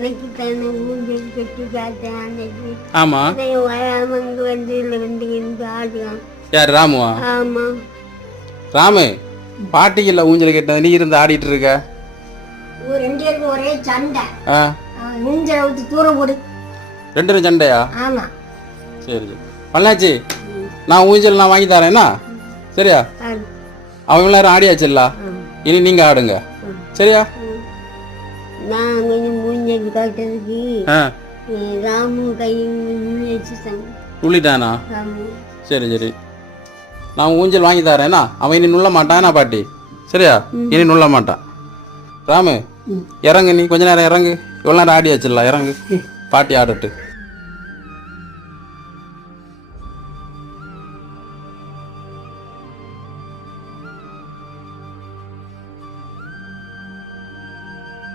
எனக்கு தானே ஊஞ்சல் கட்டி காட்டேன் அன்னைக்கு. ஆமா அங்கே வந்து இருந்து ஆடுறான். யார் ராமுவா? ஆமா ராமு பாட்டிக்கல்ல ஊஞ்சல் கேட்டது நீ இருந்து ஆடிட்டு இருக்க. ரெண்டு பேருக்கு ஒரே சண்டை. ஆ ஊஞ்சலை விட்டு தூரம் போடு. ரெண்டு பேரும் சண்டையா? ஆமா சரி சரி பண்ணாச்சு. நான் ஊஞ்சல் நான் வாங்கி தரேன்னா சரியா? அவங்க எல்லாரும் ஆடியாச்சுல்ல, இனி நீங்க ஆடுங்க சரியா? நான் கொஞ்சம் ஊஞ்சல் காட்டுறதுக்கு ராமு கையில் வச்சுட்டாங்க. உள்ளிட்டானா? சரி சரி நான் ஊஞ்சல் வாங்கி தரேன்னா அவன் இனி நுள்ள மாட்டான் பாட்டி சரியா? இனி நுள்ள மாட்டான். ராமு இறங்கு, நீ கொஞ்ச நேரம் இறங்கு. இவ்வளோ நேரம் ஆடியாச்சுல்ல, இறங்கு பாட்டி ஆடட்டு.